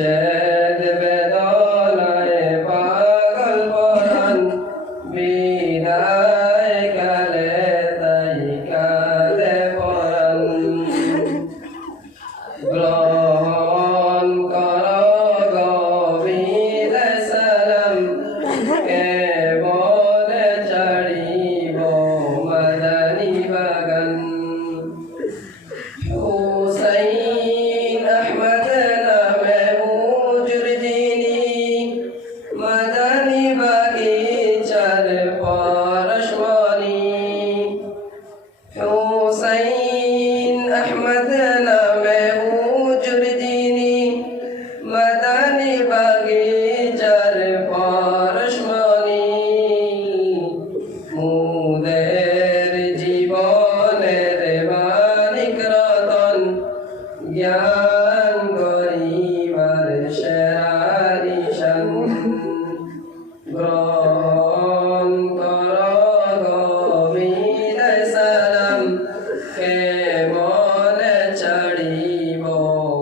বিচ্ছেদ বেদনায় পাগল পরাণ বিদায় কালে তাই কালে পরাণ গ্রহণ কর গভীর সালাম কেবলে ছাড়িব মাদানী বাগান হুসাইন আহমদ নামে হুজুর যিনি মাদানী বাগিচার পরশমণি হুসাইন আহমদ নামে হুজুর যিনি মাদানী বাগিচার পরশমণি মুদের জীবনের মালিক রতন জ্ঞান গরিবার সেরা নিশান গ্রহণ কর গভীর সালাম কেবলে ছাড়িব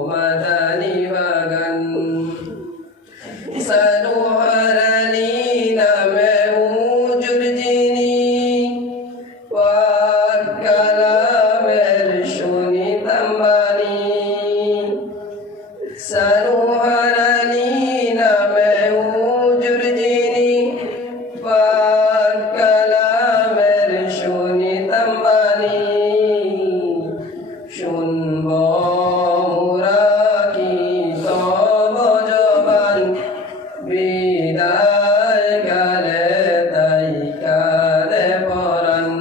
মাদানী বাগান সানুয়ার আলী নামে হুজুর যিনি পাক কালামের শুনিতাম বাণী সানুয়ার আলী নামে হুজুর যিনি পাক কালামের শুনিতাম বাণী শুনব মোরা কি তব জবান বিদায় কালে তাই কালে পরাণ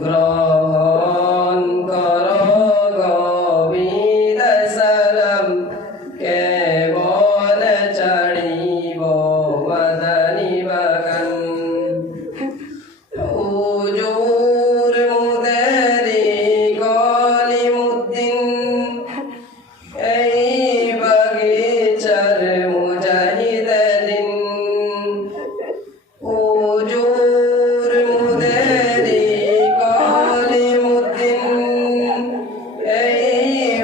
গ্রহণ কর গভীর সালাম কেবলে ছাড়িব মাদানী বাগান হুজুর মুদেরি গলিমুদ্দিন এই বাগিচার মুজাহিদিন হুজুর মুদেরি গলিমুদ্দিন এই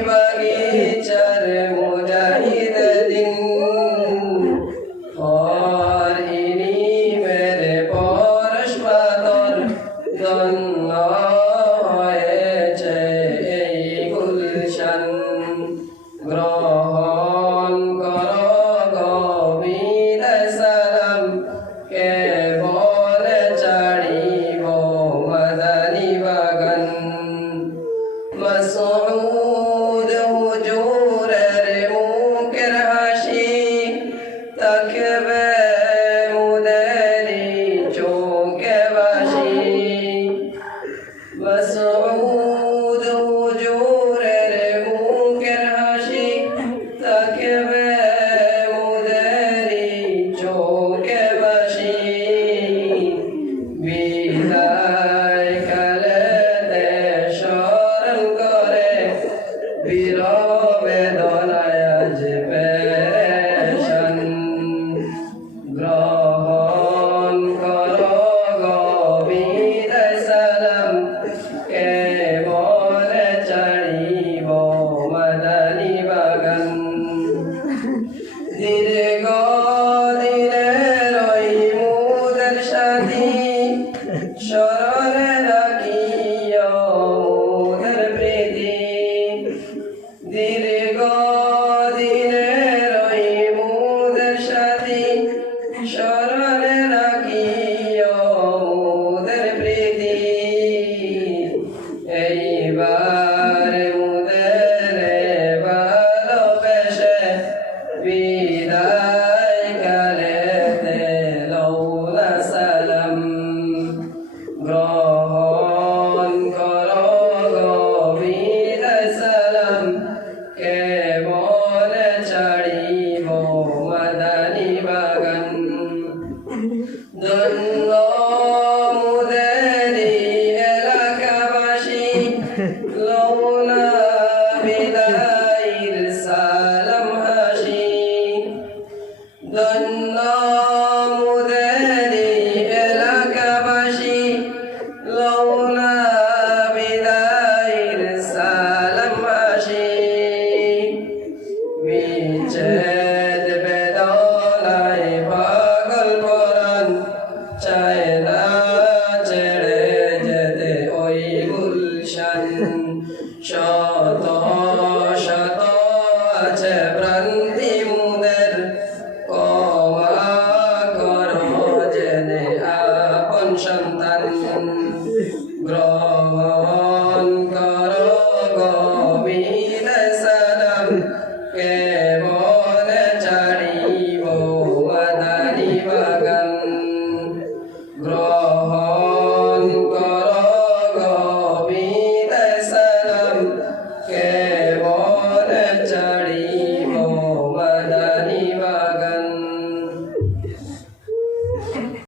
বাগিচার মুজাহিদিন আর ইলিমের পরশপাতর ধন্য হয়েছে এই গুলশান গ্রহণ কর গভীর সালাম কেবলে ছাড়িব মাদানী বাগান মাসউদ হুজুরের মুখের হাসি তাকবে মুদেরি চোখে বাসি মাসউদ হুজুরের মুখের হাসি তাকবে মুদেরি চোখে বাসি বিদায় কালে স্মরণ করে বিরবে দলায় আজ পেরেশান গ্রহণ কর গভীর সালাম কেবলে ছাড়িব মাদানী বাগান দীর্ঘ দিনের ওই মুদের সাথী স্মরণে রাখিও মুদের প্রীতি দীর্ঘ দিনের ওই মুদের সাথী স্মরণে রাখিও মুদের প্রীতি এইবার মুদের ভালোবেসে বিদায় কালে লৌলা সালাম গ্রহণ কর গভীর সালাম কেবলে ছাড়িব মাদানী বাগান ধন্য মুদেরি এলাকাবাসী লৌলা বিদায়ের সালাম হাসি ধন্য মুদেরি এলাকাবাসী লৌলা বিদায়ের সালাম হাসি সব